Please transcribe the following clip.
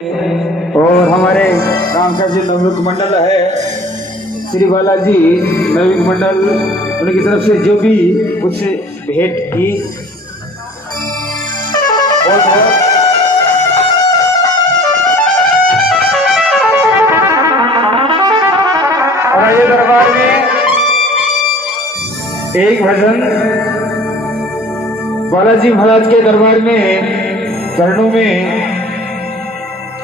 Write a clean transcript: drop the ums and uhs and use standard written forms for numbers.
और हमारे रामसर जी नवयुग मंडल है, श्री बालाजी नवयुग मंडल, उनकी तरफ से जो भी कुछ भेंट की और ये दरबार में एक भजन बालाजी महाराज के दरबार में चरणों में